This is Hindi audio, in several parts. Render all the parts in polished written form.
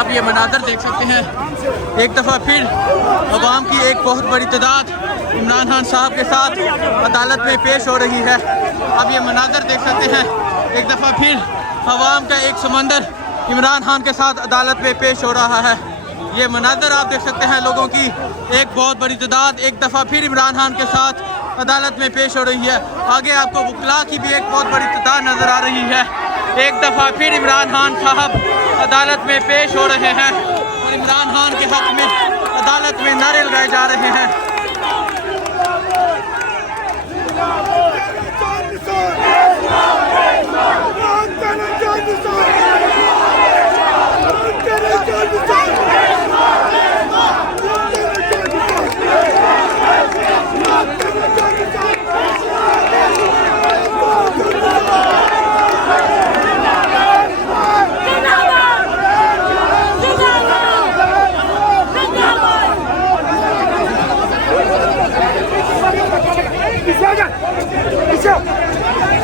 आप ये मनाजर देख सकते हैं, एक दफ़ा फिर अवाम की एक बहुत बड़ी तादाद इमरान खान साहब के साथ अदालत में पेश हो रही है। आप ये मनाजर देख सकते हैं, एक दफ़ा फिर अवाम का एक समंदर इमरान खान के साथ अदालत में पेश हो रहा है। ये मनाजर आप देख सकते हैं, लोगों की एक बहुत बड़ी तादाद एक दफ़ा फिर इमरान खान के साथ अदालत में पेश हो रही है। आगे आपको वकला की भी एक बहुत बड़ी तादाद नज़र आ रही है। एक दफ़ा फिर इमरान खान साहब अदालत में पेश हो रहे हैं और इमरान खान के हक में अदालत में नारे लगाए जा रहे हैं।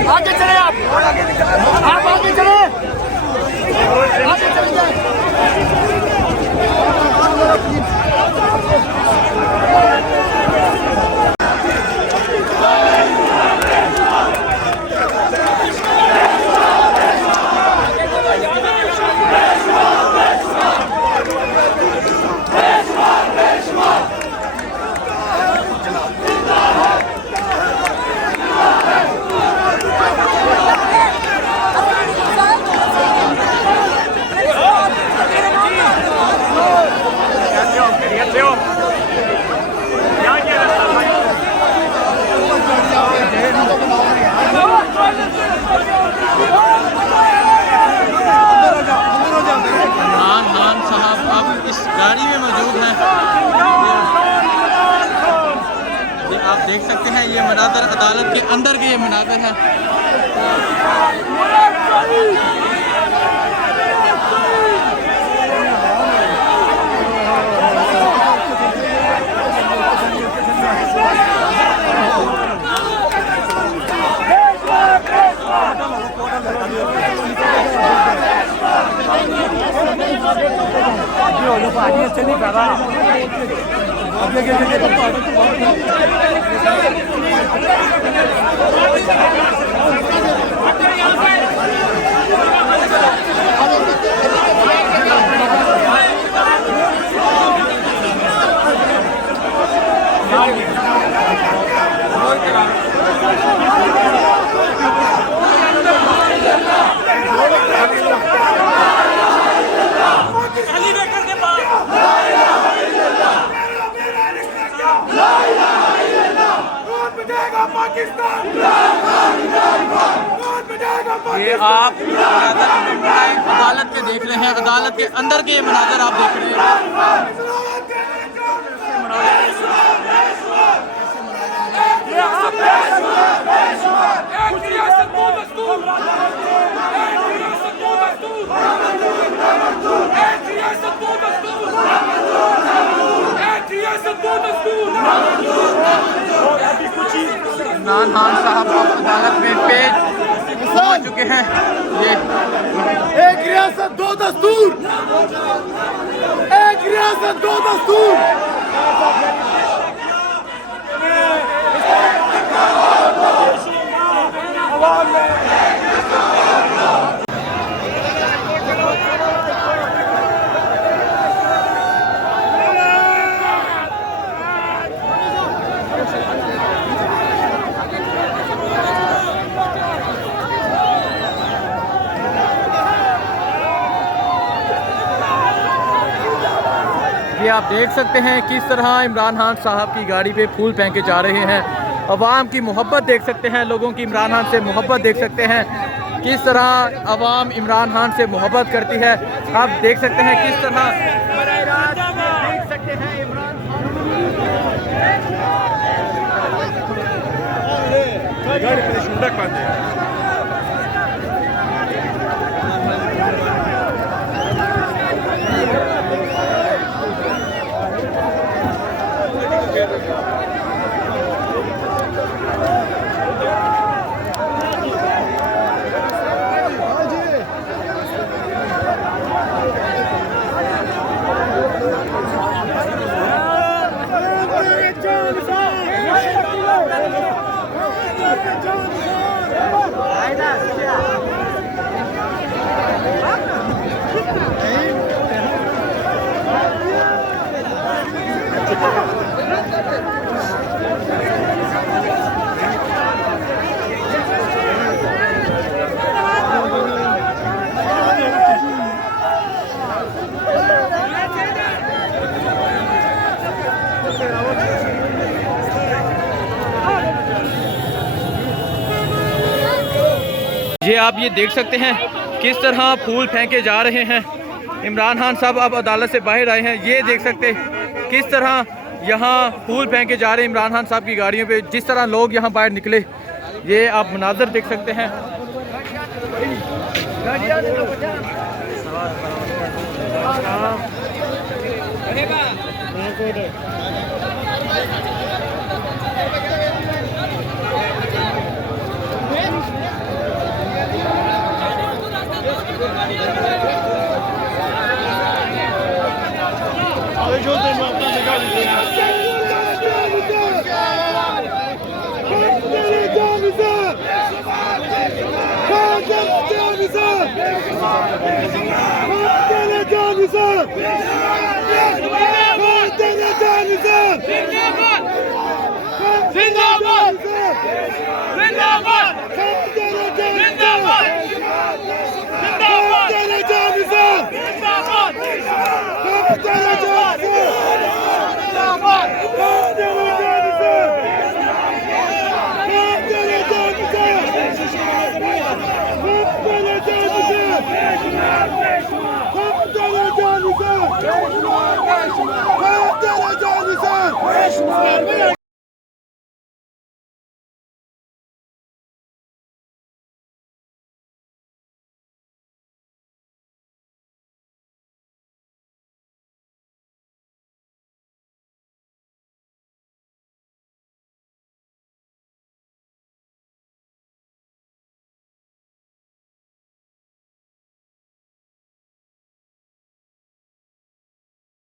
आगे चले आप आगे चले, आगे चले। आप देख सकते हैं ये मनाजर अदालत के अंदर के ये मनाजर है। ये आप अदालत के देख रहे हैं, अदालत के अंदर के मनाजर आप देख रहे हैं। इमरान खान साहब अदालत में पेश पहुंच चुके हैं। ये एक रियासत दो दस्तूर, एक रियासत दो दस्तूर। ये आप देख सकते हैं किस तरह इमरान खान साहब की गाड़ी पे फूल फेंके जा रहे हैं। अवाम की मोहब्बत देख सकते हैं, लोगों की इमरान खान से मोहब्बत देख सकते हैं, किस तरह अवाम इमरान खान से मोहब्बत करती है। आप देख सकते हैं किस तरह देख सकते हैं इमरान खान। ये आप ये देख सकते हैं किस तरह फूल फेंके जा रहे हैं। इमरान खान साहब अब अदालत से बाहर आए हैं। ये देख सकते किस तरह यहाँ फूल फेंके जा रहे हैं इमरान खान साहब की गाड़ियों पे, जिस तरह लोग यहाँ बाहर निकले। ये आप मनाजर देख सकते हैं।